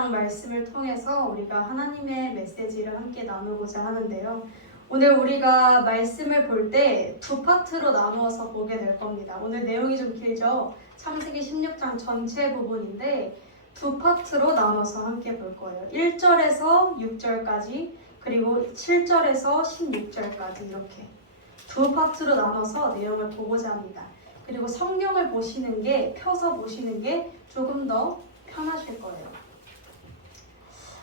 12장 말씀을 통해서 우리가 하나님의 메시지를 함께 나누고자 하는데요. 오늘 우리가 말씀을 볼 때 두 파트로 나누어서 보게 될 겁니다. 오늘 내용이 좀 길죠? 창세기 16장 전체 부분인데 두 파트로 나눠서 함께 볼 거예요. 1절에서 6절까지 그리고 7절에서 16절까지 이렇게 두 파트로 나눠서 내용을 보고자 합니다. 그리고 성경을 보시는 게 펴서 보시는 게 조금 더 편하실 거예요.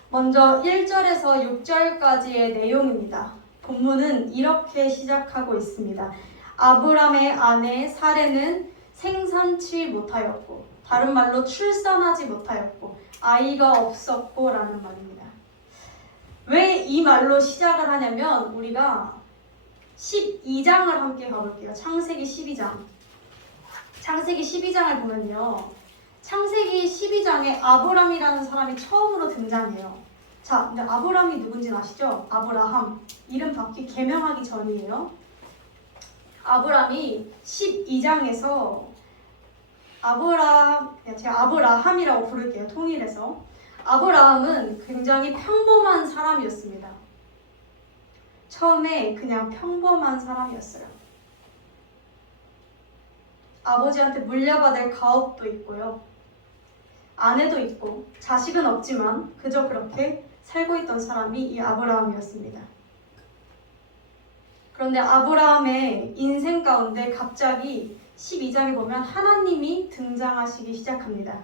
먼저 1절에서 6절까지의 내용입니다. 본문은 이렇게 시작하고 있습니다. 아브람의 아내 사레는 생산치 못하였고, 다른 말로 출산하지 못하였고, 아이가 없었고 라는 말입니다. 왜 이 말로 시작을 하냐면 우리가 12장을 함께 가볼게요. 창세기 12장. 창세기 12장을 보면요. 창세기 12장에 아브람이라는 사람이 처음으로 등장해요. 자, 근데 아브람이 누군지 아시죠? 아브라함. 이름 바뀌 개명하기 전이에요. 아브람이 12장에서 제가 아브라함이라고 부를게요. 통일해서. 아브라함은 굉장히 평범한 사람이었습니다. 처음에 그냥 평범한 사람이었어요. 아버지한테 물려받을 가업도 있고요. 아내도 있고 자식은 없지만 그저 그렇게 살고 있던 사람이 이 아브라함이었습니다. 그런데 아브라함의 인생 가운데 갑자기 12장에 보면 하나님이 등장하시기 시작합니다.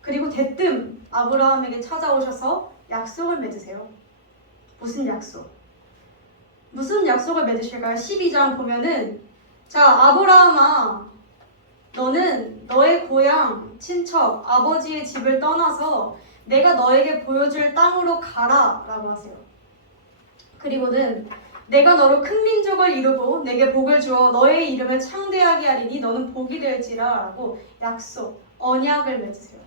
그리고 대뜸 아브라함에게 찾아오셔서 약속을 맺으세요. 무슨 약속? 무슨 약속을 맺으실까요? 12장 보면은 자, 아브라함아, 너는 너의 고향, 친척, 아버지의 집을 떠나서 내가 너에게 보여줄 땅으로 가라 라고 하세요. 그리고는 내가 너로 큰 민족을 이루고 내게 복을 주어 너의 이름을 창대하게 하리니 너는 복이 될지라 라고 약속, 언약을 맺으세요.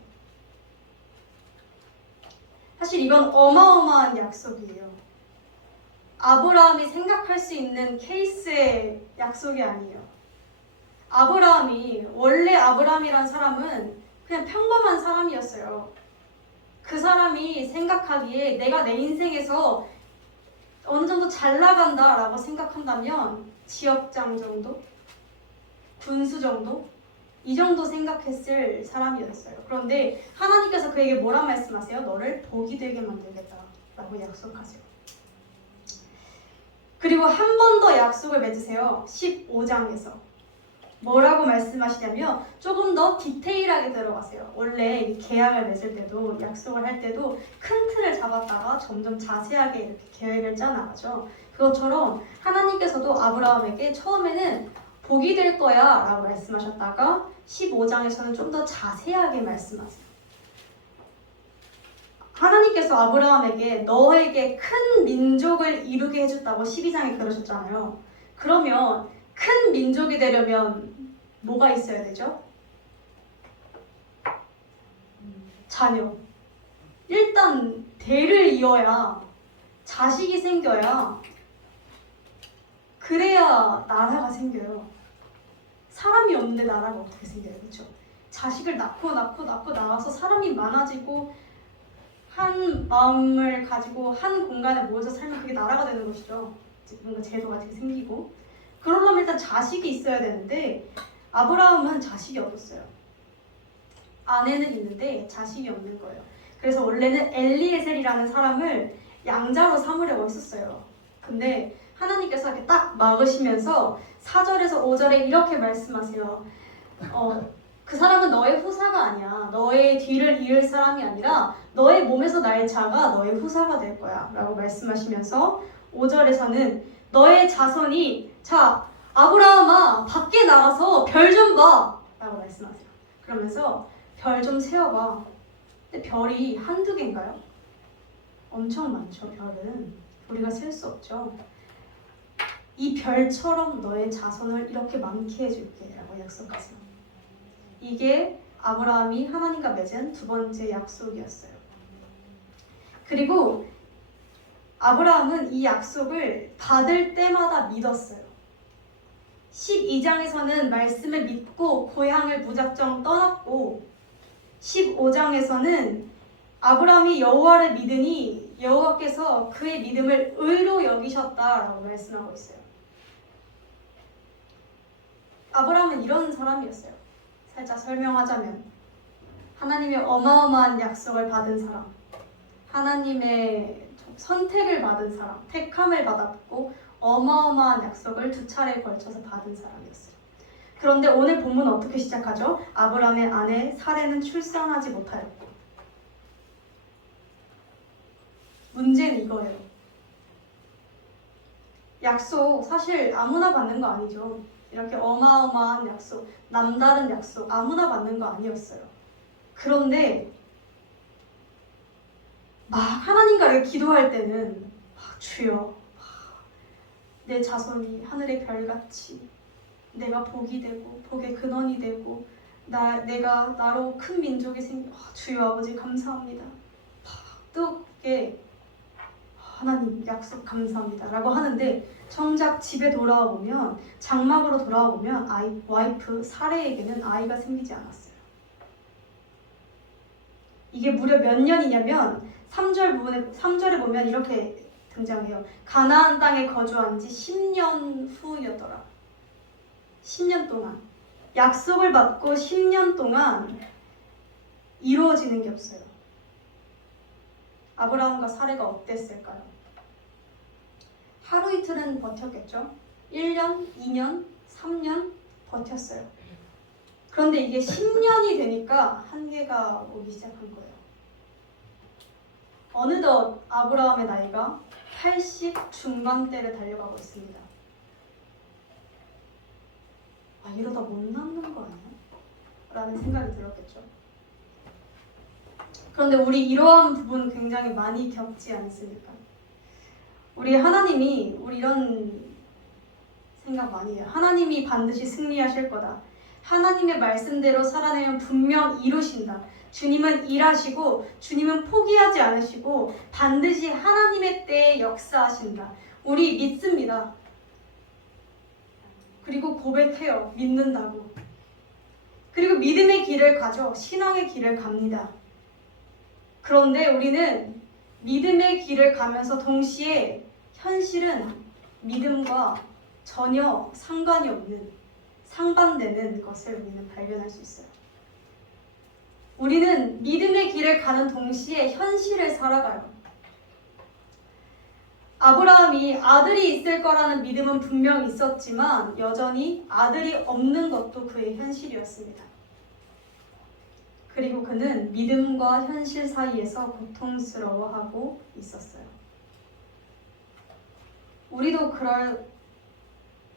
사실 이건 어마어마한 약속이에요. 아브라함이 생각할 수 있는 케이스의 약속이 아니에요. 원래 아브라함이란 사람은 그냥 평범한 사람이었어요. 그 사람이 생각하기에 내가 내 인생에서 어느 정도 잘 나간다라고 생각한다면 지역장 정도? 군수 정도? 이 정도 생각했을 사람이었어요. 그런데 하나님께서 그에게 뭐라 말씀하세요? 너를 복이 되게 만들겠다라고 약속하세요. 그리고 한 번 더 약속을 맺으세요. 15장에서. 뭐라고 말씀하시냐면 조금 더 디테일하게 들어가세요. 원래 계약을 맺을 때도 약속을 할 때도 큰 틀을 잡았다가 점점 자세하게 이렇게 계획을 짜나가죠. 그것처럼 하나님께서도 아브라함에게 처음에는 복이 될 거야 라고 말씀하셨다가 15장에서는 좀 더 자세하게 말씀하세요. 하나님께서 아브라함에게 너에게 큰 민족을 이루게 해줬다고 12장에 그러셨잖아요. 그러면 큰 민족이 되려면 뭐가 있어야 되죠? 자녀. 일단 대를 이어야 자식이 생겨야 그래야 나라가 생겨요. 사람이 없는데 나라가 어떻게 생겨요? 그렇죠? 자식을 낳고 낳아서 사람이 많아지고 한 마음을 가지고 한 공간에 모여서 살면 그게 나라가 되는 것이죠. 뭔가 제도가 되게 생기고 그러려면 일단 자식이 있어야 되는데 아브라함은 자식이 없었어요. 아내는 있는데 자식이 없는 거예요. 그래서 원래는 엘리에셀이라는 사람을 양자로 삼으려고 했었어요. 근데 하나님께서 이렇게 딱 막으시면서 4절에서 5절에 이렇게 말씀하세요. 그 사람은 너의 후사가 아니야. 너의 뒤를 이을 사람이 아니라 너의 몸에서 날 자가 너의 후사가 될 거야 라고 말씀하시면서 5절에서는 너의 자손이 자 아브라함아 밖에 나가서 별 좀 봐 라고 말씀하세요. 그러면서 별 좀 세어봐. 근데 별이 한두 개인가요? 엄청 많죠. 별은 우리가 셀 수 없죠. 이 별처럼 너의 자손을 이렇게 많게 해줄게 라고 약속하세요. 이게 아브라함이 하나님과 맺은 두 번째 약속이었어요. 그리고 아브라함은 이 약속을 받을 때마다 믿었어요. 12장에서는 말씀을 믿고 고향을 무작정 떠났고 15장에서는 아브라함이 여호와를 믿으니 여호와께서 그의 믿음을 의로 여기셨다라고 말씀하고 있어요. 아브라함은 이런 사람이었어요. 살짝 설명하자면 하나님의 어마어마한 약속을 받은 사람, 하나님의 선택을 받은 사람, 택함을 받았고 어마어마한 약속을 2차례에 걸쳐서 받은 사람이었어요. 그런데 오늘 본문은 어떻게 시작하죠? 아브라함의 아내 사레는 출산하지 못하였고. 문제는 이거예요. 약속 사실 아무나 받는 거 아니죠. 이렇게 어마어마한 약속, 남다른 약속 아무나 받는 거 아니었어요. 그런데 막 하나님과 이렇게 기도할 때는 주여 내 자손이 하늘의 별같이 내가 복이 되고 복의 근원이 되고 내가 나로 큰 민족이 주여 아버지 감사합니다. 또 이게 하나님 약속 감사합니다 라고 하는데 정작 집에 돌아와 보면 장막으로 돌아와 보면 와이프 사레에게는 아이가 생기지 않았어요. 이게 무려 몇 년이냐면 3절에 보면 이렇게 등장해요. 가나안 땅에 거주한 지 10년 후였더라. 10년 동안. 약속을 받고 10년 동안 이루어지는 게 없어요. 아브라함과 사레가 어땠을까요? 하루 이틀은 버텼겠죠? 1년, 2년, 3년 버텼어요. 그런데 이게 10년이 되니까 한계가 오기 시작한 거예요. 어느덧 아브라함의 나이가 80 중반대를 달려가고 있습니다. 이러다 못 낳는 거 아니야? 라는 생각이 들었겠죠. 그런데 우리 이러한 부분 굉장히 많이 겪지 않습니까? 우리 하나님이 우리 이런 생각 많이 해요. 하나님이 반드시 승리하실 거다. 하나님의 말씀대로 살아내면 분명 이루신다. 주님은 일하시고 주님은 포기하지 않으시고 반드시 하나님의 때에 역사하신다. 우리 믿습니다. 그리고 고백해요. 믿는다고. 그리고 믿음의 길을 가죠. 신앙의 길을 갑니다. 그런데 우리는 믿음의 길을 가면서 동시에 현실은 믿음과 전혀 상관이 없는 상반되는 것을 우리는 발견할 수 있어요. 우리는 믿음의 길을 가는 동시에 현실을 살아가요. 아브라함이 아들이 있을 거라는 믿음은 분명 있었지만 여전히 아들이 없는 것도 그의 현실이었습니다. 그리고 그는 믿음과 현실 사이에서 고통스러워하고 있었어요. 우리도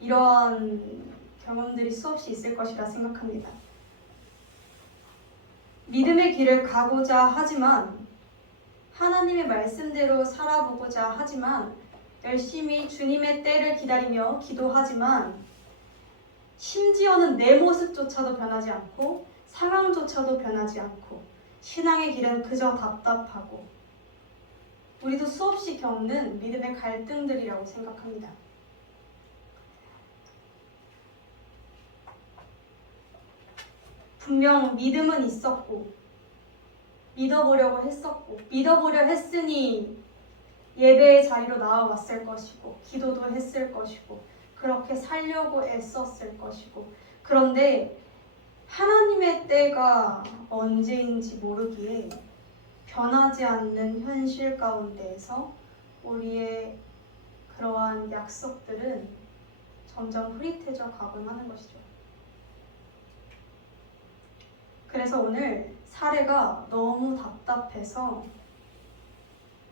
이러한 경험들이 수없이 있을 것이라 생각합니다. 믿음의 길을 가고자 하지만 하나님의 말씀대로 살아보고자 하지만 열심히 주님의 때를 기다리며 기도하지만 심지어는 내 모습조차도 변하지 않고 상황조차도 변하지 않고 신앙의 길은 그저 답답하고 우리도 수없이 겪는 믿음의 갈등들이라고 생각합니다. 분명 믿음은 있었고 믿어보려고 했었고 믿어보려 했으니 예배의 자리로 나와왔을 것이고 기도도 했을 것이고 그렇게 살려고 애썼을 것이고 그런데 하나님의 때가 언제인지 모르기에 변하지 않는 현실 가운데에서 우리의 그러한 약속들은 점점 흐릿해져 가곤 하는 것이죠. 그래서 오늘 사레가 너무 답답해서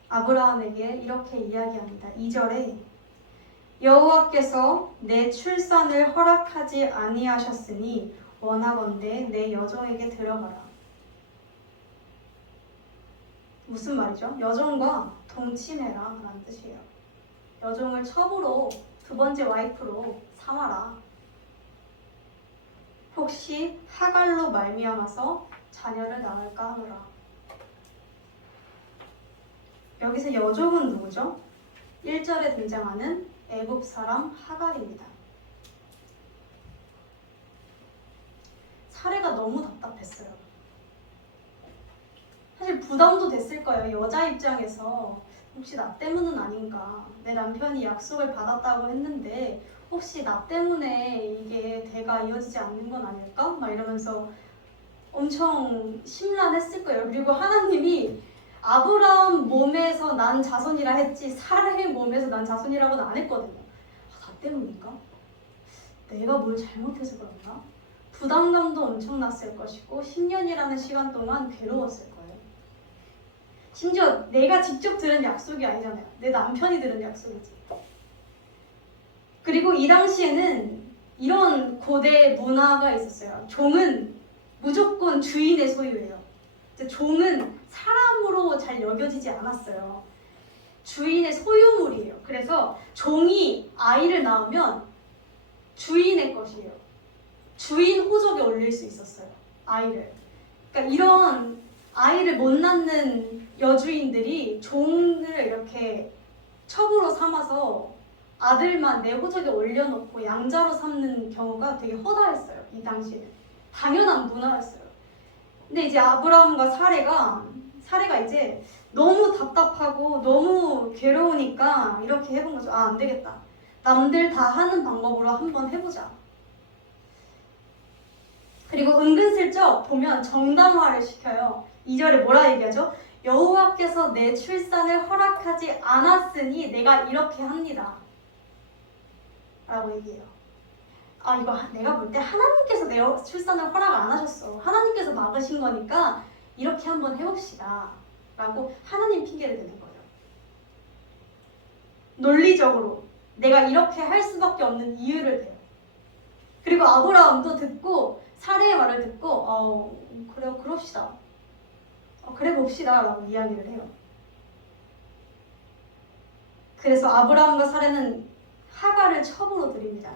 아브라함에게 이렇게 이야기합니다. 2절에 여호와께서 내 출산을 허락하지 아니하셨으니 원하건대 내 여종에게 들어가라. 무슨 말이죠? 여종과 동침해라 라는 뜻이에요. 여종을 첩으로 두 번째 와이프로 삼아라. 혹시 하갈로 말미암아서 자녀를 낳을까 하노라. 여기서 여종은 누구죠? 1절에 등장하는 애굽 사람 하갈입니다. 사레가 너무 답답했어요. 사실 부담도 됐을 거예요. 여자 입장에서 혹시 나 때문은 아닌가? 내 남편이 약속을 받았다고 했는데 혹시 나 때문에 이게 대가 이어지지 않는 건 아닐까? 막 이러면서 엄청 심란했을 거예요. 그리고 하나님이 아브라함 몸에서 난 자손이라 했지 사라의 몸에서 난 자손이라고는 안 했거든요. 나 때문인가? 내가 뭘 잘못해서 그런가? 부담감도 엄청났을 것이고 10년이라는 시간 동안 괴로웠을 거예요. 심지어 내가 직접 들은 약속이 아니잖아요. 내 남편이 들은 약속이지. 그리고 이 당시에는 이런 고대 문화가 있었어요. 종은 무조건 주인의 소유예요. 종은 사람으로 잘 여겨지지 않았어요. 주인의 소유물이에요. 그래서 종이 아이를 낳으면 주인의 것이에요. 주인 호적에 올릴 수 있었어요. 아이를. 그러니까 이런 아이를 못 낳는 여주인들이 종을 이렇게 첩으로 삼아서 아들만 내 호적에 올려놓고 양자로 삼는 경우가 되게 허다했어요. 이 당시에는. 당연한 문화였어요. 근데 이제 아브라함과 사레가 이제 너무 답답하고 너무 괴로우니까 이렇게 해본 거죠. 아, 안 되겠다. 남들 다 하는 방법으로 한번 해보자. 그리고 은근슬쩍 보면 정당화를 시켜요. 2절에 뭐라 얘기하죠? 여호와께서 내 출산을 허락하지 않았으니 내가 이렇게 합니다. 라고 얘기해요. 아, 이거 내가 볼 때 하나님께서 내 출산을 허락 안 하셨어. 하나님께서 막으신 거니까 이렇게 한번 해봅시다. 라고 하나님 핑계를 대는 거예요. 논리적으로 내가 이렇게 할 수밖에 없는 이유를 대요. 그리고 아브라함도 듣고 사례의 말을 듣고 그래요, 그럽시다. 그래 봅시다. 라고 이야기를 해요. 그래서 아브라함과 사례는 하가를 첩으로 들입니다.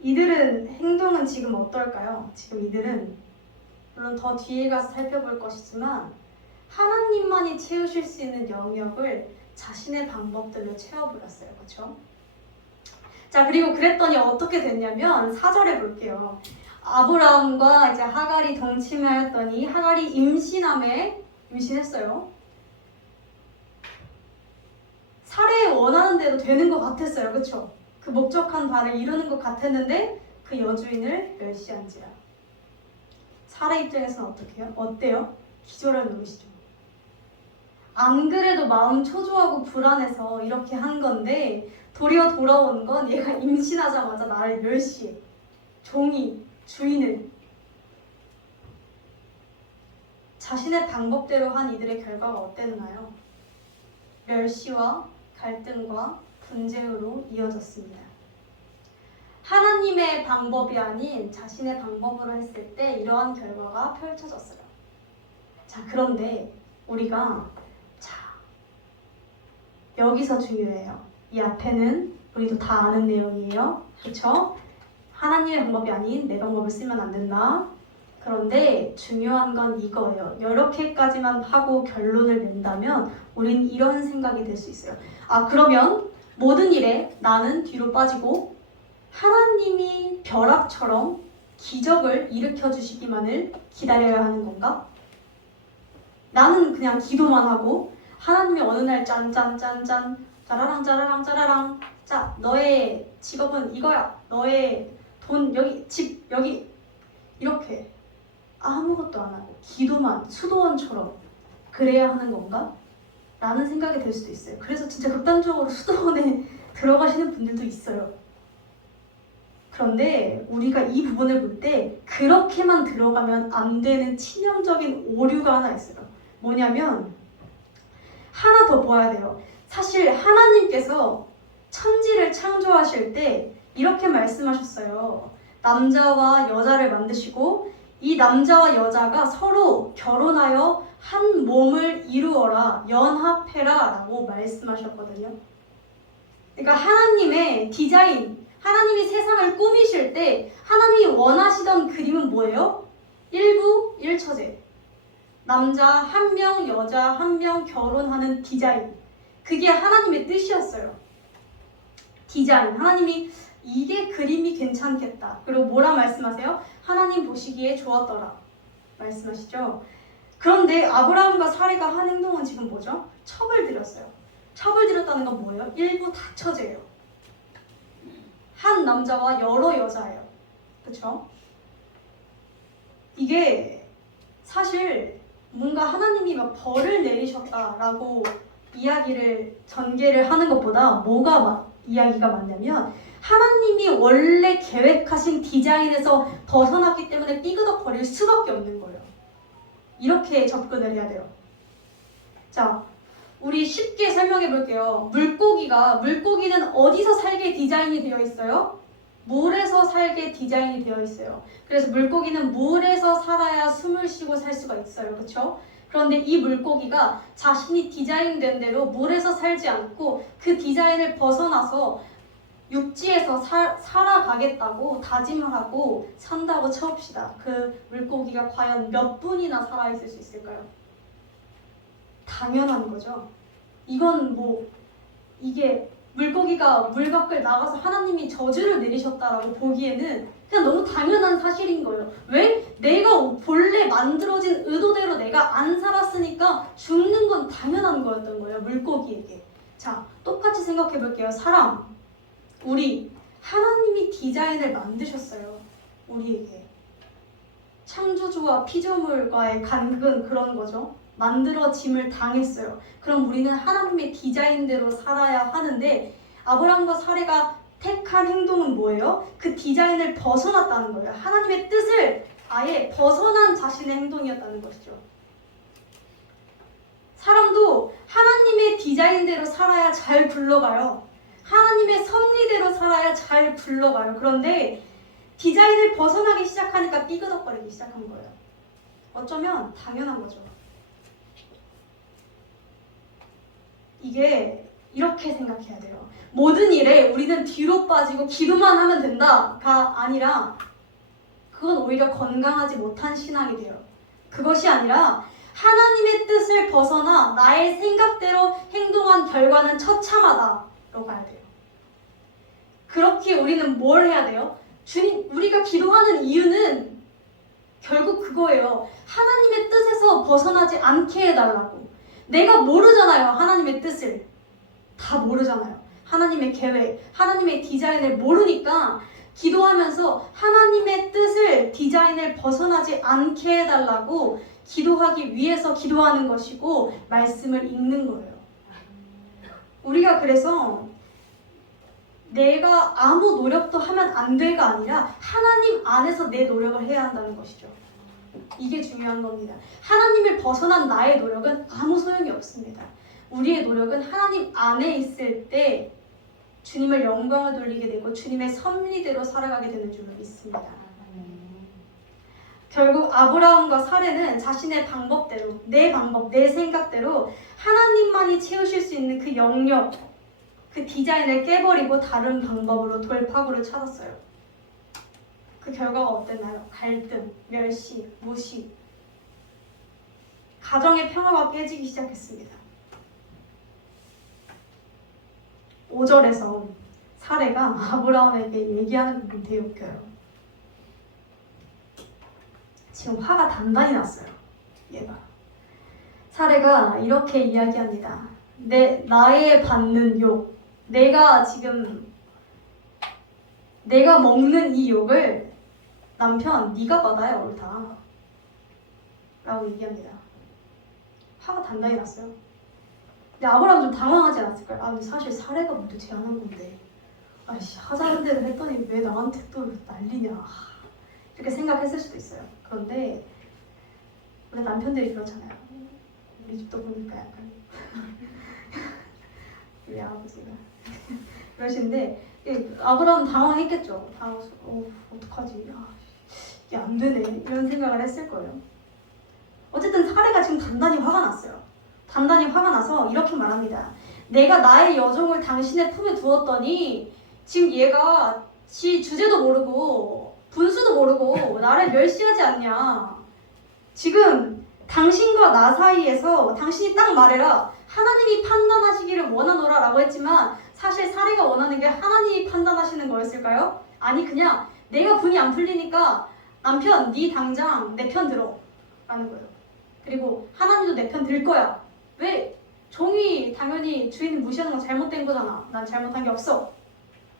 이들은 행동은 지금 어떨까요? 지금 이들은 물론 더 뒤에 가서 살펴볼 것이지만 하나님만이 채우실 수 있는 영역을 자신의 방법들로 채워버렸어요. 그렇죠? 자, 그리고 그랬더니 어떻게 됐냐면 4절에 볼게요. 아브라함과 이제 하갈이 동침하였더니 하갈이 임신했어요. 사례에 원하는 대로 되는 것 같았어요. 그렇죠? 그 목적한 바를 이루는 것 같았는데 그 여주인을 멸시한지라. 사례 입장에서는 어때요? 기절할 노릇이죠. 안 그래도 마음 초조하고 불안해서 이렇게 한 건데 도리어 돌아온 건 얘가 임신하자마자 나를 멸시해. 종이, 주인을. 자신의 방법대로 한 이들의 결과가 어땠나요? 멸시와 갈등과 분쟁으로 이어졌습니다. 하나님의 방법이 아닌 자신의 방법으로 했을 때 이러한 결과가 펼쳐졌어요. 자, 그런데 우리가 여기서 중요해요. 이 앞에는 우리도 다 아는 내용이에요. 그렇죠? 하나님의 방법이 아닌 내 방법을 쓰면 안 된다. 그런데 중요한 건 이거예요. 이렇게까지만 하고 결론을 낸다면 우린 이런 생각이 들 수 있어요. 아, 그러면 모든 일에 나는 뒤로 빠지고 하나님이 벼락처럼 기적을 일으켜 주시기만을 기다려야 하는 건가? 나는 그냥 기도만 하고 하나님이 어느 날 짠짠짠짠 짜라랑 짜라랑 짜라랑 자, 너의 직업은 이거야. 너의 돈 여기, 집 여기 이렇게 아무것도 안 하고 기도만 수도원처럼 그래야 하는 건가? 라는 생각이 들 수도 있어요. 그래서 진짜 극단적으로 수도원에 들어가시는 분들도 있어요. 그런데 우리가 이 부분을 볼 때 그렇게만 들어가면 안 되는 치명적인 오류가 하나 있어요. 뭐냐면 하나 더 보아야 돼요. 사실 하나님께서 천지를 창조하실 때 이렇게 말씀하셨어요. 남자와 여자를 만드시고 이 남자와 여자가 서로 결혼하여 한 몸을 이루어라, 연합해라 라고 말씀하셨거든요. 그러니까 하나님의 디자인, 하나님이 세상을 꾸미실 때 하나님이 원하시던 그림은 뭐예요? 일부일처제. 남자 한 명, 여자 한 명 결혼하는 디자인. 그게 하나님의 뜻이었어요. 디자인. 하나님이 이게 그림이 괜찮겠다. 그리고 뭐라 말씀하세요? 하나님 보시기에 좋았더라. 말씀하시죠. 그런데 아브라함과 사례가 한 행동은 지금 뭐죠? 첩을 들였어요. 첩을 들였다는 건 뭐예요? 일부 다처제예요. 한 남자와 여러 여자예요. 그렇죠? 이게 사실 뭔가 하나님이 막 벌을 내리셨다라고 이야기를 전개를 하는 것보다 뭐가 이야기가 맞냐면 하나님이 원래 계획하신 디자인에서 벗어났기 때문에 삐그덕거릴 수밖에 없는 거예요. 이렇게 접근을 해야 돼요. 자, 우리 쉽게 설명해 볼게요. 물고기는 어디서 살게 디자인이 되어 있어요? 물에서 살게 디자인이 되어 있어요. 그래서 물고기는 물에서 살아야 숨을 쉬고 살 수가 있어요. 그렇죠? 그런데 이 물고기가 자신이 디자인된 대로 물에서 살지 않고 그 디자인을 벗어나서 육지에서 살아가겠다고 다짐을 하고 산다고 쳐봅시다. 그 물고기가 과연 몇 분이나 살아있을 수 있을까요? 당연한 거죠. 이건 이게 물고기가 물 밖을 나가서 하나님이 저주를 내리셨다라고 보기에는 그냥 너무 당연한 사실인 거예요. 왜? 내가 본래 만들어진 의도대로 내가 안 살았으니까 죽는 건 당연한 거였던 거예요. 물고기에게. 자, 똑같이 생각해 볼게요. 사람, 우리 하나님이 디자인을 만드셨어요. 우리에게. 창조주와 피조물과의 간극은 그런 거죠. 만들어짐을 당했어요. 그럼 우리는 하나님의 디자인대로 살아야 하는데 아브라함과 사례가 택한 행동은 뭐예요? 그 디자인을 벗어났다는 거예요. 하나님의 뜻을 아예 벗어난 자신의 행동이었다는 것이죠. 사람도 하나님의 디자인대로 살아야 잘 굴러가요. 하나님의 섭리대로 살아야 잘 굴러가요. 그런데 디자인을 벗어나기 시작하니까 삐그덕거리기 시작한 거예요. 어쩌면 당연한 거죠. 이게 이렇게 생각해야 돼요. 모든 일에 우리는 뒤로 빠지고 기도만 하면 된다가 아니라 그건 오히려 건강하지 못한 신앙이 돼요. 그것이 아니라 하나님의 뜻을 벗어나 나의 생각대로 행동한 결과는 처참하다로 가야 돼요. 그렇게 우리는 뭘 해야 돼요? 우리가 기도하는 이유는 결국 그거예요. 하나님의 뜻에서 벗어나지 않게 해달라고. 내가 모르잖아요. 하나님의 뜻을. 다 모르잖아요. 하나님의 계획, 하나님의 디자인을 모르니까 기도하면서 하나님의 뜻을, 디자인을 벗어나지 않게 해달라고 기도하기 위해서 기도하는 것이고 말씀을 읽는 거예요. 우리가 그래서 내가 아무 노력도 하면 안 돼가 아니라 하나님 안에서 내 노력을 해야 한다는 것이죠. 이게 중요한 겁니다. 하나님을 벗어난 나의 노력은 아무 소용이 없습니다. 우리의 노력은 하나님 안에 있을 때 주님을 영광을 돌리게 되고 주님의 섭리대로 살아가게 되는 줄로 믿습니다. 결국 아브라함과 사례는 자신의 방법대로, 내 방법, 내 생각대로 하나님만이 채우실 수 있는 그 영역, 그 디자인을 깨버리고 다른 방법으로 돌파구를 찾았어요. 그 결과가 어땠나요? 갈등, 멸시, 무시. 가정의 평화가 깨지기 시작했습니다. 5절에서 사례가 아브라함에게 얘기하는 부분이 되게 웃겨요. 지금 화가 단단히 났어요. 얘가. 사례가 이렇게 이야기합니다. 나의 받는 욕, 내가 먹는 이 욕을 남편 네가 받아야 옳다 라고 얘기합니다. 화가 단단히 났어요. 근데 아브라함 좀 당황하지 않았을까요? 근데 사실 사례가 먼저 제안한 건데 하자는 대로 했더니 왜 나한테 또 난리냐 이렇게 생각했을 수도 있어요. 그런데 우리 남편들이 그렇잖아요. 우리 집도 보니까 약간 우리 아버지가 그러시는데 아브라함 당황했겠죠. 당황해서 어떡하지? 이게 안 되네 이런 생각을 했을 거예요. 어쨌든 사례가 지금 단단히 화가 났어요. 단단히 화가 나서 이렇게 말합니다. 내가 나의 여종을 당신의 품에 두었더니 지금 얘가 지 주제도 모르고 분수도 모르고 나를 멸시하지 않냐. 지금 당신과 나 사이에서 당신이 딱 말해라. 하나님이 판단하시기를 원하노라 라고 했지만 사실 사례가 원하는 게 하나님이 판단하시는 거였을까요? 아니 그냥 내가 분이 안 풀리니까 남편 네 당장 내 편 들어 라는 거예요. 그리고 하나님도 내 편 들 거야. 왜? 종이 당연히 주인을 무시하는 건 잘못된 거잖아. 난 잘못한 게 없어.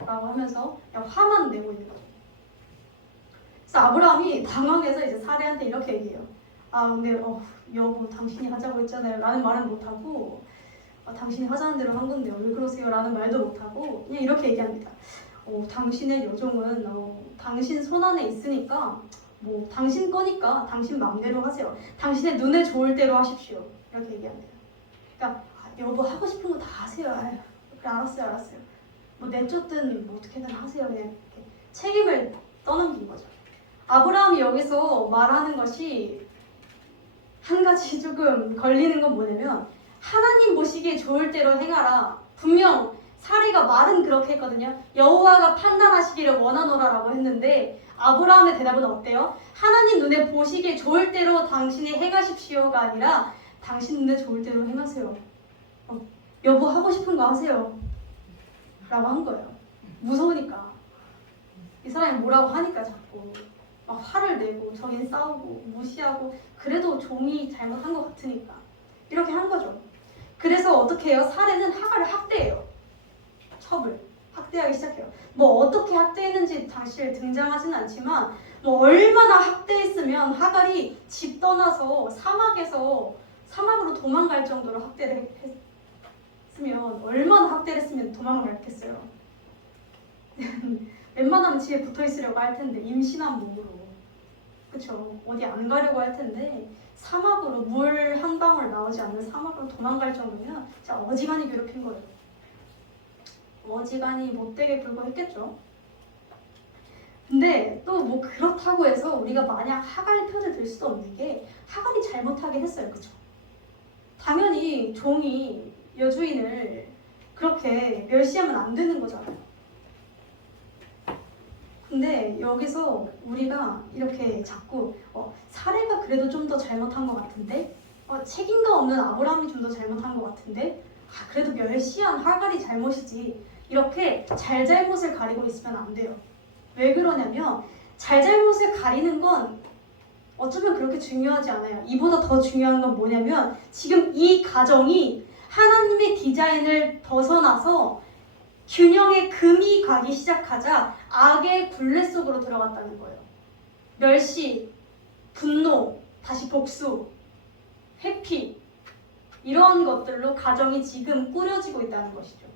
라고 하면서 그냥 화만 내고 있는 거죠. 그래서 아브라함이 당황해서 이제 사례한테 이렇게 얘기해요. 아 근데 여보 당신이 하자고 했잖아요 라는 말은 못하고 당신이 하자는 대로 한 건데요 왜 그러세요 라는 말도 못하고 그냥 이렇게 얘기합니다. 당신의 여종은 당신 손안에 있으니까 뭐 당신 거니까 당신 마음대로 하세요. 당신의 눈에 좋을 대로 하십시오. 이렇게 얘기합니다. 그러니까 여보 하고 싶은 거 다 하세요. 아유, 그래 알았어요. 뭐 내쫓든 뭐 어떻게든 하세요. 그냥 이렇게 책임을 떠넘긴 거죠. 아브라함이 여기서 말하는 것이 한 가지 조금 걸리는 건 뭐냐면 하나님 보시기에 좋을 대로 행하라. 분명 사리가 말은 그렇게 했거든요. 여호와가 판단하시기를 원하노라라고 했는데 아브라함의 대답은 어때요? 하나님 눈에 보시기에 좋을 대로 당신이 행하십시오가 아니라 당신 눈에 좋을 대로 행하세요. 여보 하고 싶은 거 하세요. 라고 한 거예요. 무서우니까. 이 사람이 뭐라고 하니까 자꾸 막 화를 내고 저긴 싸우고 무시하고 그래도 종이 잘못한 것 같으니까 이렇게 한 거죠. 그래서 어떻게 해요? 사례는 하갈을 학대해요. 첩을 학대하기 시작해요. 뭐 어떻게 학대했는지 당시에 등장하지는 않지만 뭐 얼마나 학대했으면 하갈이 집 떠나서 사막으로 도망갈 정도로 학대를 했으면 얼마나 학대를 했으면 도망을 갔겠어요. 웬만하면 집에 붙어 있으려고 할 텐데 임신한 몸으로 그쵸? 어디 안 가려고 할 텐데 사막으로 물 한 방울 나오지 않는 사막으로 도망갈 정도면 진짜 어지간히 괴롭힌 거예요. 어지간히 못되게 굴고 했겠죠. 근데 또 뭐 그렇다고 해서 우리가 마냥 하갈 편을 들 수도 없는 게 하갈이 잘못하긴 했어요. 그쵸? 당연히 종이 여주인을 그렇게 멸시하면 안 되는 거잖아요. 근데 여기서 우리가 이렇게 자꾸 사례가 그래도 좀 더 잘못한 것 같은데 책임감 없는 아브라함이 좀 더 잘못한 것 같은데 그래도 멸시한 하갈이 잘못이지 이렇게 잘잘못을 가리고 있으면 안 돼요. 왜 그러냐면 잘잘못을 가리는 건 어쩌면 그렇게 중요하지 않아요. 이보다 더 중요한 건 뭐냐면 지금 이 가정이 하나님의 디자인을 벗어나서 균형의 금이 가기 시작하자 악의 굴레 속으로 들어갔다는 거예요. 멸시, 분노, 다시 복수, 회피 이런 것들로 가정이 지금 꾸려지고 있다는 것이죠.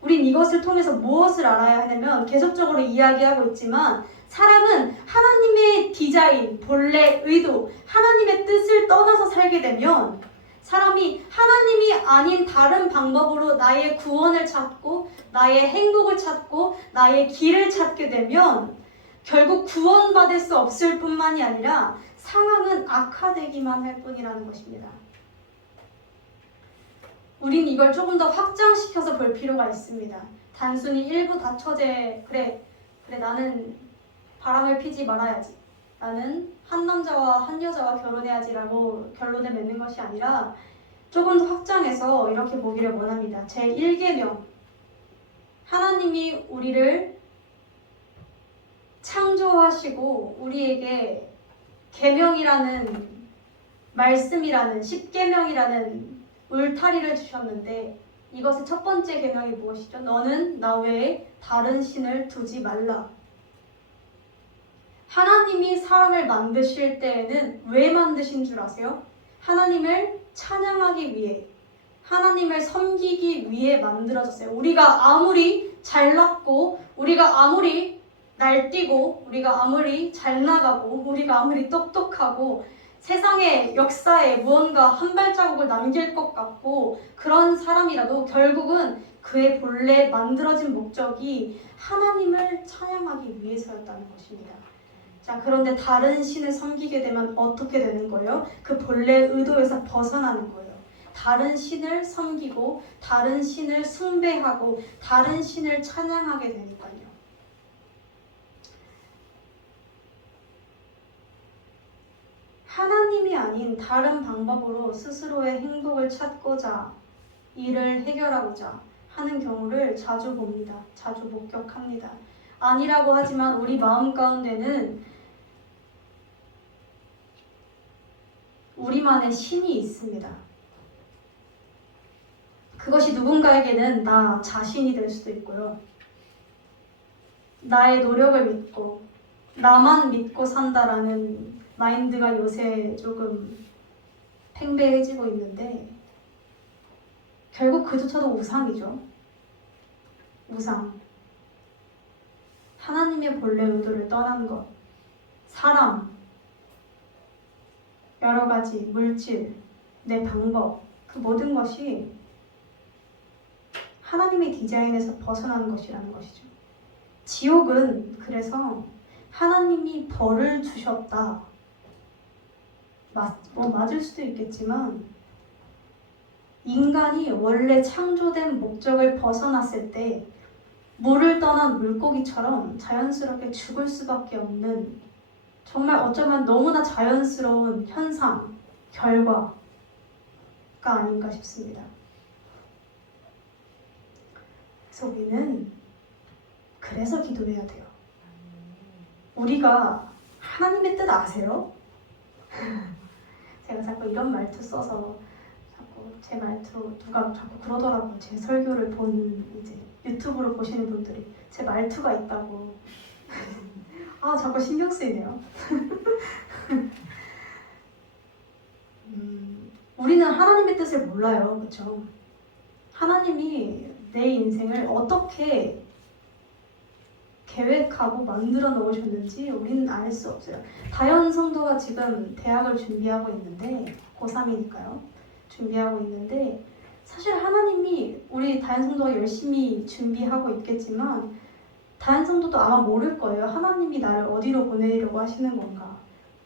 우린 이것을 통해서 무엇을 알아야 하냐면 계속적으로 이야기하고 있지만 사람은 하나님의 디자인, 본래 의도, 하나님의 뜻을 떠나서 살게 되면 사람이 하나님이 아닌 다른 방법으로 나의 구원을 찾고 나의 행복을 찾고 나의 길을 찾게 되면 결국 구원받을 수 없을 뿐만이 아니라 상황은 악화되기만 할 뿐이라는 것입니다. 우린 이걸 조금 더 확장시켜서 볼 필요가 있습니다. 단순히 일부 다처제 그래 나는 바람을 피지 말아야지, 나는 한 남자와 한 여자와 결혼해야지라고 결론을 맺는 것이 아니라 조금 더 확장해서 이렇게 보기를 원합니다. 제1계명, 하나님이 우리를 창조하시고 우리에게 계명이라는 말씀이라는 10계명이라는 울타리를 주셨는데 이것의 첫 번째 계명이 무엇이죠? 너는 나 외에 다른 신을 두지 말라. 하나님이 사람을 만드실 때에는 왜 만드신 줄 아세요? 하나님을 찬양하기 위해, 하나님을 섬기기 위해 만들어졌어요. 우리가 아무리 잘났고, 우리가 아무리 날뛰고, 우리가 아무리 잘 나가고, 우리가 아무리 똑똑하고, 세상의 역사에 무언가 한 발자국을 남길 것 같고 그런 사람이라도 결국은 그의 본래 만들어진 목적이 하나님을 찬양하기 위해서였다는 것입니다. 자, 그런데 다른 신을 섬기게 되면 어떻게 되는 거예요? 그 본래 의도에서 벗어나는 거예요. 다른 신을 섬기고 다른 신을 숭배하고 다른 신을 찬양하게 되니까요. 하나님이 아닌 다른 방법으로 스스로의 행복을 찾고자 일을 해결하고자 하는 경우를 자주 봅니다. 자주 목격합니다. 아니라고 하지만 우리 마음 가운데는 우리만의 신이 있습니다. 그것이 누군가에게는 나 자신이 될 수도 있고요. 나의 노력을 믿고 나만 믿고 산다라는 마인드가 요새 조금 팽배해지고 있는데 결국 그조차도 우상이죠. 우상. 하나님의 본래 의도를 떠난 것. 사람, 여러 가지 물질, 내 방법, 그 모든 것이 하나님의 디자인에서 벗어나는 것이라는 것이죠. 지옥은 그래서 하나님이 벌을 주셨다. 맞을 수도 있겠지만 인간이 원래 창조된 목적을 벗어났을 때 물을 떠난 물고기처럼 자연스럽게 죽을 수밖에 없는 정말 어쩌면 너무나 자연스러운 현상, 결과가 아닌가 싶습니다. 그래서 우리는 그래서 기도해야 돼요. 우리가 하나님의 뜻 아세요? 제가 자꾸 이런 말투 써서 자꾸 제 말투 누가 자꾸 그러더라고요. 제 설교를 본 이제 유튜브로 보시는 분들이 제 말투가 있다고. 아, 자꾸 신경 쓰이네요. 우리는 하나님의 뜻을 몰라요. 그렇죠? 하나님이 내 인생을 어떻게 계획하고 만들어 놓으셨는지 우리는 알 수 없어요. 다현 성도가 지금 대학을 준비하고 있는데 고3이니까요. 준비하고 있는데 사실 하나님이 우리 다현 성도가 열심히 준비하고 있겠지만 다현 성도도 아마 모를 거예요. 하나님이 나를 어디로 보내려고 하시는 건가.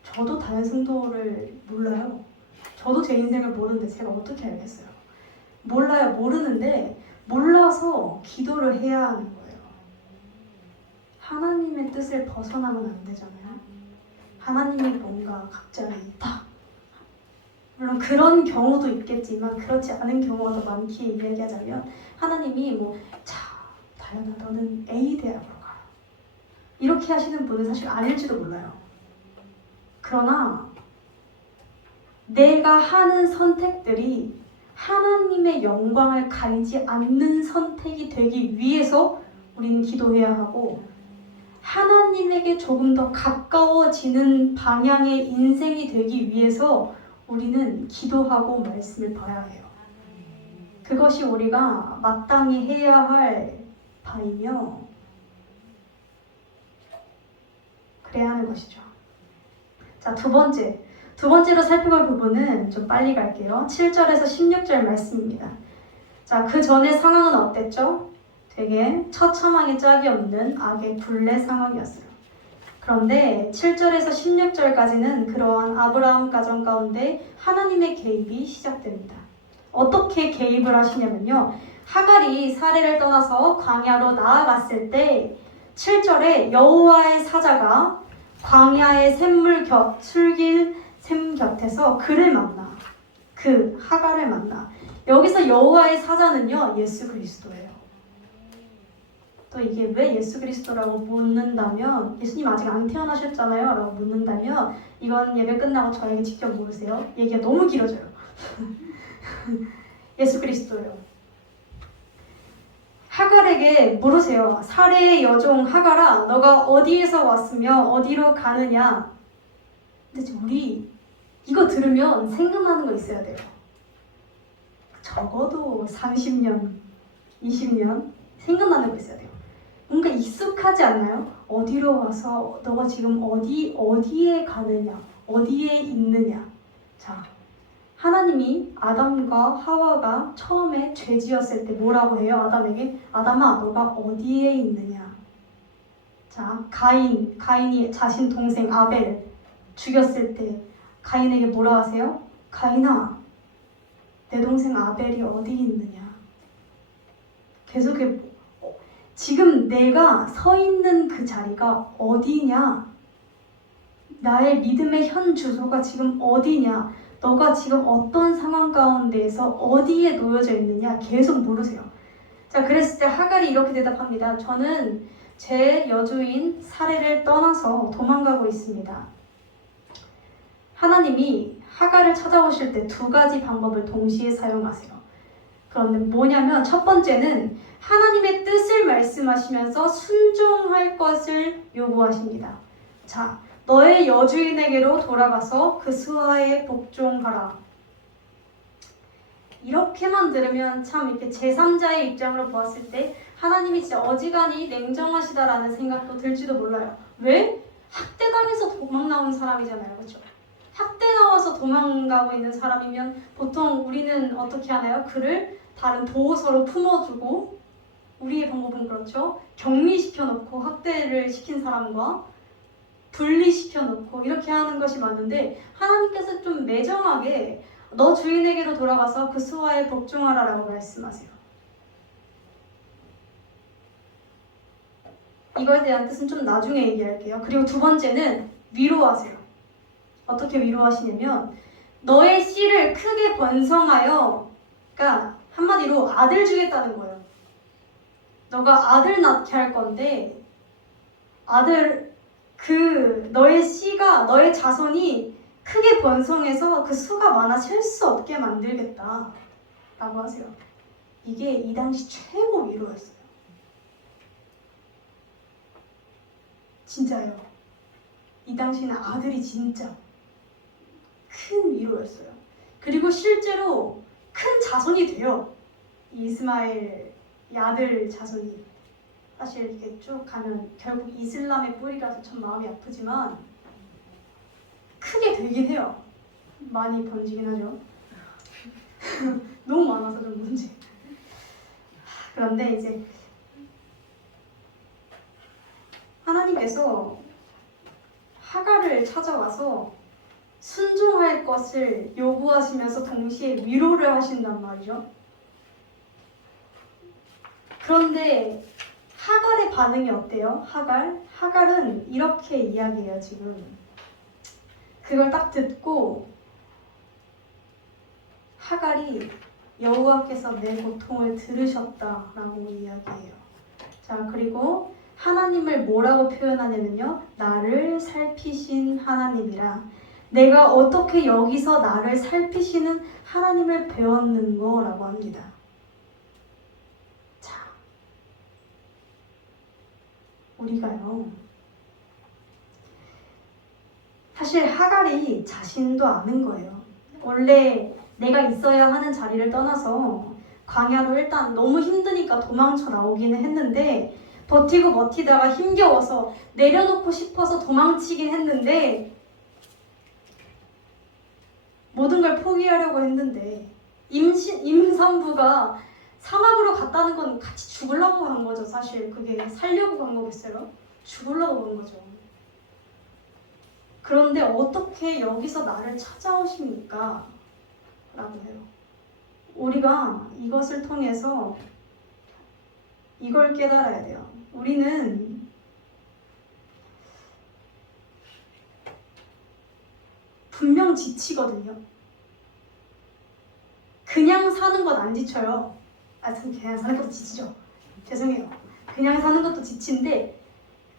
저도 다현 성도를 몰라요. 저도 제 인생을 모르는데 제가 어떻게 알겠어요. 몰라요. 모르는데 몰라서 기도를 해야 하는 거예요. 하나님의 뜻을 벗어나면 안 되잖아요. 하나님이 뭔가 갑자기 있다. 물론 그런 경우도 있겠지만 그렇지 않은 경우가 더 많기에 이야기하자면 하나님이 다현아 너는 A 대학으로 가. 이렇게 하시는 분은 사실 아닐지도 몰라요. 그러나 내가 하는 선택들이 하나님의 영광을 가리지 않는 선택이 되기 위해서 우리는 기도해야 하고 하나님에게 조금 더 가까워지는 방향의 인생이 되기 위해서 우리는 기도하고 말씀을 봐야 해요. 그것이 우리가 마땅히 해야 할 바이며 그래야 하는 것이죠. 자, 두 번째로 살펴볼 부분은 좀 빨리 갈게요. 7절에서 16절 말씀입니다. 자, 그 전의 상황은 어땠죠? 되게 처참하게 짝이 없는 악의 굴레 상황이었어요. 그런데 7절에서 16절까지는 그러한 아브라함 가정 가운데 하나님의 개입이 시작됩니다. 어떻게 개입을 하시냐면요. 하갈이 사례를 떠나서 광야로 나아갔을 때 7절에 여호와의 사자가 광야의 술길 샘 곁에서 그를 만나. 그 하갈을 만나. 여기서 여호와의 사자는요. 예수 그리스도예요. 또 이게 왜 예수 그리스도라고 묻는다면 예수님 아직 안 태어나셨잖아요 라고 묻는다면 이건 예배 끝나고 저에게 직접 물으세요. 얘기가 너무 길어져요. 예수 그리스도예요. 하갈에게 물으세요. 사례의 여종 하갈아 너가 어디에서 왔으며 어디로 가느냐. 근데 우리 이거 들으면 생각나는 거 있어야 돼요. 적어도 30년, 20년 생각나는 거 있어야 돼요. 뭔가 익숙하지 않나요? 어디로 와서 너가 지금 어디에 가느냐, 어디에 있느냐. 자, 하나님이 아담과 하와가 처음에 죄 지었을 때 뭐라고 해요? 아담에게 아담아 너가 어디에 있느냐. 자, 가인이 자신 동생 아벨 죽였을 때 가인에게 뭐라 하세요? 가인아 내 동생 아벨이 어디 있느냐. 계속 지금 내가 서 있는 그 자리가 어디냐? 나의 믿음의 현 주소가 지금 어디냐? 너가 지금 어떤 상황 가운데에서 어디에 놓여져 있느냐? 계속 물으세요. 자, 그랬을 때 하갈이 이렇게 대답합니다. 저는 제 여주인 사례를 떠나서 도망가고 있습니다. 하나님이 하갈을 찾아오실 때 두 가지 방법을 동시에 사용하세요. 그런데 뭐냐면 첫 번째는 하나님의 뜻을 말씀하시면서 순종할 것을 요구하십니다. 자, 너의 여주인에게로 돌아가서 그 수하에 복종하라. 이렇게만 들으면 참 이렇게 제3자의 입장으로 보았을 때 하나님이 진짜 어지간히 냉정하시다라는 생각도 들지도 몰라요. 왜? 학대당해서 도망 나온 사람이잖아요. 그렇죠? 학대 나와서 도망가고 있는 사람이면 보통 우리는 어떻게 하나요? 그를 다른 보호소로 품어주고, 우리의 방법은 그렇죠. 격리시켜 놓고 학대를 시킨 사람과 분리시켜 놓고 이렇게 하는 것이 맞는데, 하나님께서 좀 매정하게 너 주인에게로 돌아가서 그 수하에 복종하라라고 말씀하세요. 이거에 대한 뜻은 좀 나중에 얘기할게요. 그리고 두 번째는 위로하세요. 어떻게 위로하시냐면 너의 씨를 크게 번성하여, 그러니까 한마디로 아들 주겠다는 거예요. 너가 아들 낳게 할 건데 너의 씨가, 너의 자손이 크게 번성해서 그 수가 많아 셀 수 없게 만들겠다 라고 하세요. 이게 이 당시 최고 위로였어요. 진짜예요. 이 당시는 아들이 진짜 큰 위로였어요. 그리고 실제로 큰 자손이 돼요. 이스마엘 이 아들 자손이. 사실 이렇게 쭉 가면 결국 이슬람의 뿌리라서 참 마음이 아프지만 크게 되긴 해요. 많이 번지긴 하죠. 너무 많아서 좀 문제. 그런데 이제 하나님께서 하갈을 찾아와서 순종할 것을 요구하시면서 동시에 위로를 하신단 말이죠. 그런데 하갈의 반응이 어때요? 하갈은 이렇게 이야기해요. 지금 그걸 딱 듣고 하갈이 여호와께서 내 고통을 들으셨다라고 이야기해요. 자, 그리고 하나님을 뭐라고 표현하냐면요, 나를 살피신 하나님이라. 내가 어떻게 여기서 나를 살피시는 하나님을 배웠는거라고 합니다. 자, 우리가요, 사실 하갈이 자신도 아는 거예요. 원래 내가 있어야 하는 자리를 떠나서 광야로 일단 너무 힘드니까 도망쳐 나오기는 했는데, 버티고 버티다가 힘겨워서 내려놓고 싶어서 도망치긴 했는데, 모든 걸 포기하려고 했는데 임산부가 사막으로 갔다는 건 같이 죽으려고 간 거죠. 사실 그게 살려고 간 거겠어요? 죽으려고 간 거죠. 그런데 어떻게 여기서 나를 찾아오십니까? 라고 해요. 우리가 이것을 통해서 이걸 깨달아야 돼요. 우리는 분명 지치거든요. 그냥 사는 건 안 지쳐요. 그냥 사는 것도 지치죠. 죄송해요. 그냥 사는 것도 지친데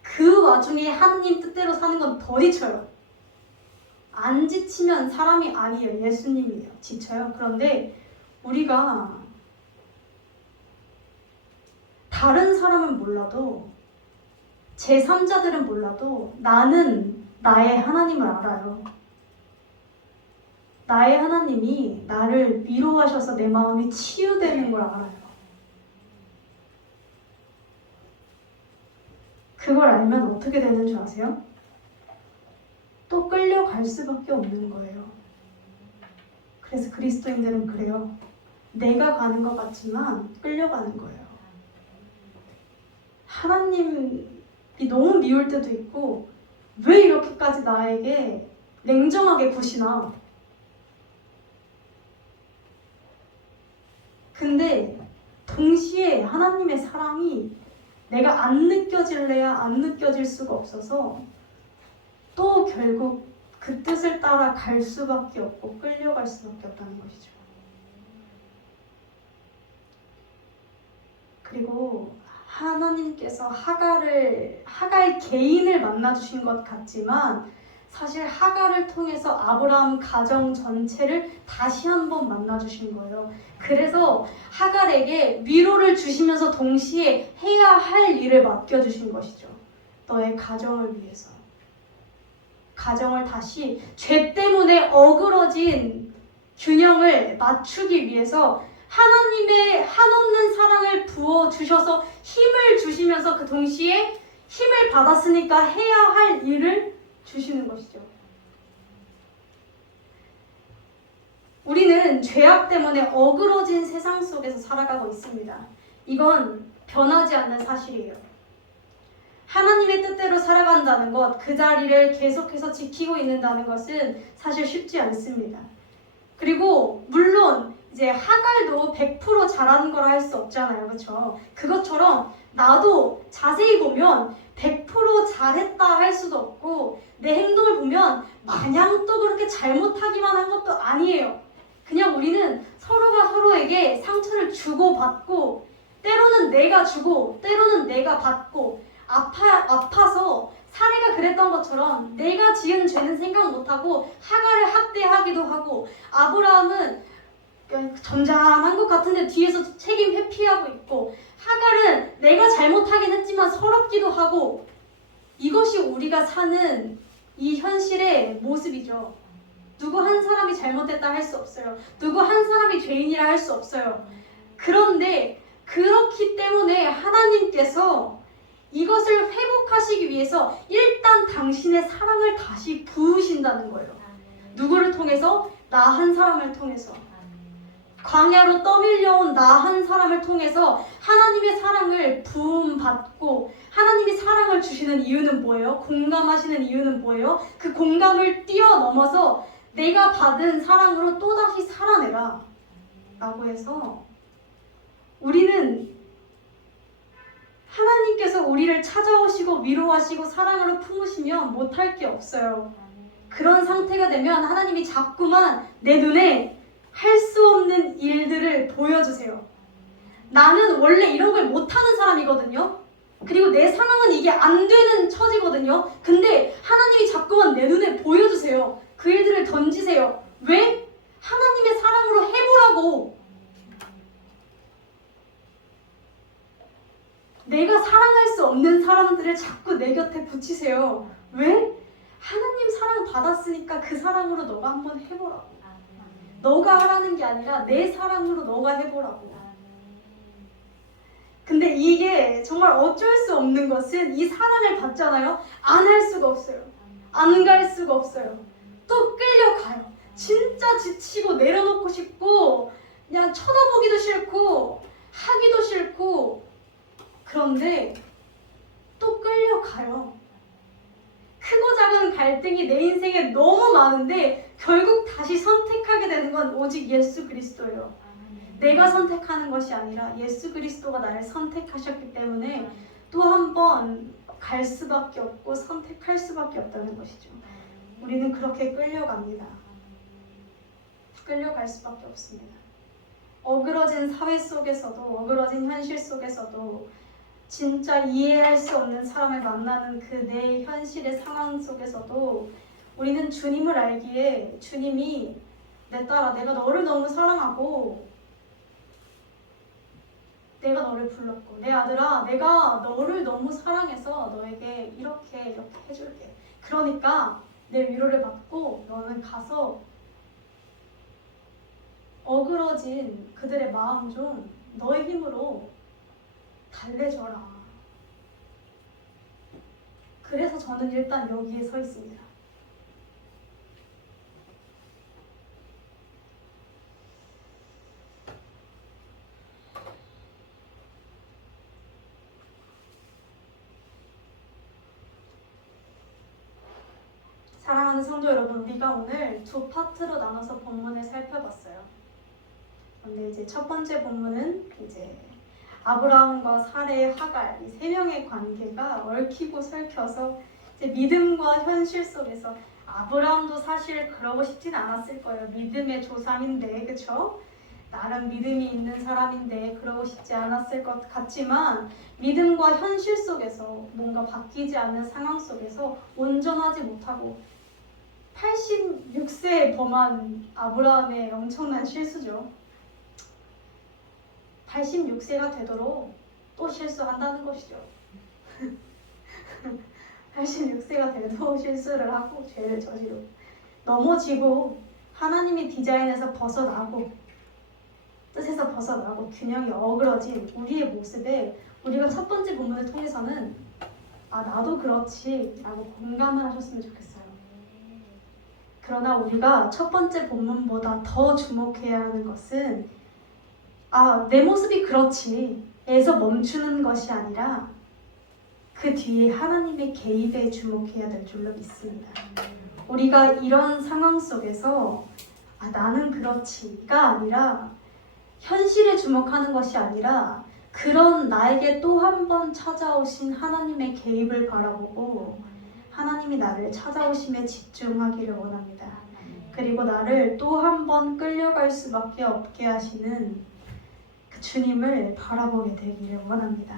그 와중에 하느님 뜻대로 사는 건 더 지쳐요. 안 지치면 사람이 아니에요. 예수님이에요. 지쳐요. 그런데 우리가 다른 사람은 몰라도, 제3자들은 몰라도 나는 나의 하나님을 알아요. 나의 하나님이 나를 위로하셔서 내 마음이 치유되는 걸 알아요. 그걸 알면 어떻게 되는 줄 아세요? 또 끌려갈 수밖에 없는 거예요. 그래서 그리스도인들은 그래요. 내가 가는 것 같지만 끌려가는 거예요. 하나님이 너무 미울 때도 있고, 왜 이렇게까지 나에게 냉정하게 구시나? 근데 동시에 하나님의 사랑이 내가 안 느껴질래야 안 느껴질 수가 없어서 또 결국 그 뜻을 따라 갈 수밖에 없고 끌려갈 수밖에 없다는 것이죠. 그리고 하나님께서 하갈 개인을 만나주신 것 같지만 사실 하갈을 통해서 아브라함 가정 전체를 다시 한번 만나주신 거예요. 그래서 하갈에게 위로를 주시면서 동시에 해야 할 일을 맡겨주신 것이죠. 너의 가정을 위해서. 가정을 다시 죄 때문에 어그러진 균형을 맞추기 위해서 하나님의 한없는 사랑을 부어주셔서 힘을 주시면서 그 동시에 힘을 받았으니까 해야 할 일을 주시는 것이죠. 우리는 죄악 때문에 어그러진 세상 속에서 살아가고 있습니다. 이건 변하지 않는 사실이에요. 하나님의 뜻대로 살아간다는 것, 그 자리를 계속해서 지키고 있는다는 것은 사실 쉽지 않습니다. 그리고 물론 이제 하갈도 100% 잘하는 거라 할 수 없잖아요. 그렇죠? 그것처럼 나도 자세히 보면 100% 잘했다 할 수도 없고 내 행동을 보면 마냥 또 그렇게 잘못하기만 한 것도 아니에요. 그냥 우리는 서로가 서로에게 상처를 주고받고 때로는 내가 주고 때로는 내가 받고 아파서 사례가 그랬던 것처럼 내가 지은 죄는 생각 못하고 하갈을 학대하기도 하고 아브라함은 점잖한 것 같은데 뒤에서 책임 회피하고 있고 하갈은 내가 잘못하긴 했지만 서럽기도 하고 이것이 우리가 사는 이 현실의 모습이죠. 누구 한 사람이 잘못했다 할 수 없어요. 누구 한 사람이 죄인이라 할 수 없어요. 그런데 그렇기 때문에 하나님께서 이것을 회복하시기 위해서 일단 당신의 사랑을 다시 부으신다는 거예요. 누구를 통해서? 나 한 사람을 통해서. 광야로 떠밀려온 나 한 사람을 통해서 하나님의 사랑을 부음받고 하나님이 사랑을 주시는 이유는 뭐예요? 공감하시는 이유는 뭐예요? 그 공감을 뛰어넘어서 내가 받은 사랑으로 또다시 살아내라 라고 해서 우리는 하나님께서 우리를 찾아오시고 위로하시고 사랑으로 품으시면 못할 게 없어요. 그런 상태가 되면 하나님이 자꾸만 내 눈에 할 수 없는 일들을 보여주세요. 나는 원래 이런 걸 못하는 사람이거든요. 그리고 내 상황은 이게 안 되는 처지거든요. 근데 하나님이 자꾸만 내 눈에 보여주세요. 그 일들을 던지세요. 왜? 하나님의 사랑으로 해보라고. 내가 사랑할 수 없는 사람들을 자꾸 내 곁에 붙이세요. 왜? 하나님 사랑 받았으니까 그 사랑으로 너가 한번 해보라고. 너가 하라는 게 아니라 내 사랑으로 너가 해보라고. 근데 이게 정말 어쩔 수 없는 것은 이 사랑을 받잖아요. 안 할 수가 없어요. 안 갈 수가 없어요. 또 끌려가요. 진짜 지치고 내려놓고 싶고 그냥 쳐다보기도 싫고 하기도 싫고 그런데 또 끌려가요. 크고 작은 갈등이 내 인생에 너무 많은데 결국 다시 선택하게 되는 건 오직 예수 그리스도예요. 내가 선택하는 것이 아니라 예수 그리스도가 나를 선택하셨기 때문에 또 한 번 갈 수밖에 없고 선택할 수밖에 없다는 것이죠. 우리는 그렇게 끌려갑니다. 끌려갈 수밖에 없습니다. 어그러진 사회 속에서도 어그러진 현실 속에서도 진짜 이해할 수 없는 사람을 만나는 그 내 현실의 상황 속에서도 우리는 주님을 알기에 주님이 내 딸아 내가 너를 너무 사랑하고 내가 너를 불렀고 내 아들아 내가 너를 너무 사랑해서 너에게 이렇게 해줄게. 그러니까 내 위로를 받고 너는 가서 어그러진 그들의 마음 좀 너의 힘으로 달래줘라. 그래서 저는 일단 여기에 서 있습니다. 사랑하는 성도 여러분, 우리가 오늘 두 파트로 나눠서 본문을 살펴봤어요. 근데 이제 첫 번째 본문은 이제 아브라함과 사레, 하갈 이 세 명의 관계가 얽히고 설켜서 이제 믿음과 현실 속에서 아브라함도 사실 그러고 싶진 않았을 거예요. 믿음의 조상인데, 그렇죠? 나름 믿음이 있는 사람인데 그러고 싶지 않았을 것 같지만 믿음과 현실 속에서 뭔가 바뀌지 않는 상황 속에서 온전하지 못하고 86세에 범한 아브라함의 엄청난 실수죠. 86세가 되도록 또 실수한다는 것이죠. 86세가 돼도 실수를 하고 죄를 저지르고 넘어지고 하나님의 디자인에서 벗어나고 뜻에서 벗어나고 균형이 어그러진 우리의 모습에 우리가 첫 번째 본문을 통해서는 아 나도 그렇지 라고 공감을 하셨으면 좋겠어요. 그러나 우리가 첫 번째 본문보다 더 주목해야 하는 것은 아 내 모습이 그렇지 에서 멈추는 것이 아니라 그 뒤에 하나님의 개입에 주목해야 될 줄로 믿습니다. 우리가 이런 상황 속에서 아 나는 그렇지가 아니라 현실에 주목하는 것이 아니라 그런 나에게 또 한 번 찾아오신 하나님의 개입을 바라보고 하나님이 나를 찾아오심에 집중하기를 원합니다. 그리고 나를 또 한 번 끌려갈 수밖에 없게 하시는 그 주님을 바라보게 되기를 원합니다.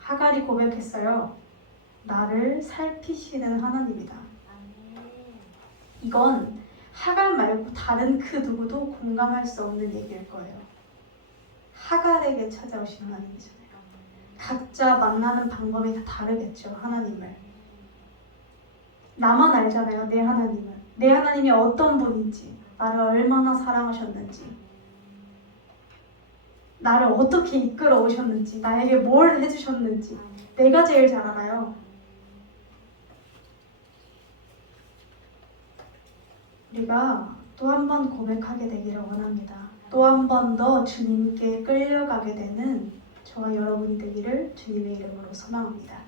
하갈이 고백했어요. 나를 살피시는 하나님이다. 이건 하갈 말고 다른 그 누구도 공감할 수 없는 얘기일 거예요. 하갈에게 찾아오신 하나님이잖아요. 각자 만나는 방법이 다 다르겠죠. 하나님을 나만 알잖아요. 내 하나님은 내 하나님이 어떤 분인지 나를 얼마나 사랑하셨는지 나를 어떻게 이끌어 오셨는지 나에게 뭘 해주셨는지 내가 제일 잘 알아요. 우리가 또 한 번 고백하게 되기를 원합니다. 또 한 번 더 주님께 끌려가게 되는 저와 여러분이 되기를 주님의 이름으로 소망합니다.